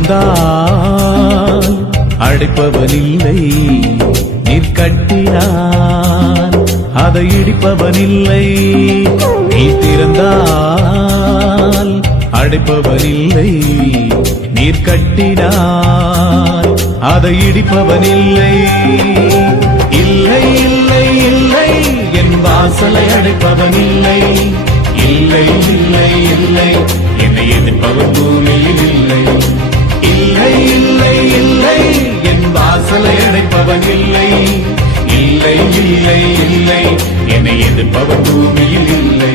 திறந்தால் அடைப்பவனில்லை, நீர் கட்டினார் அதை இடிப்பவனில்லை. நீ திறந்தால் அடைப்பவனில்லை, நீர் கட்டினார் அதை இடிப்பவனில்லை. இல்லை இல்லை இல்லை என் வாசலை அடைப்பவனில்லை. இல்லை இல்லை இல்லை என்னை எதிர்ப்பவன் பூமியில் இல்லை. இல்லை இல்லை இல்லை என் வாசலை அடைப்பவன் இல்லை. இல்லை இல்லை இல்லை என்னை எதிர்ப்பவன் பூமியில் இல்லை.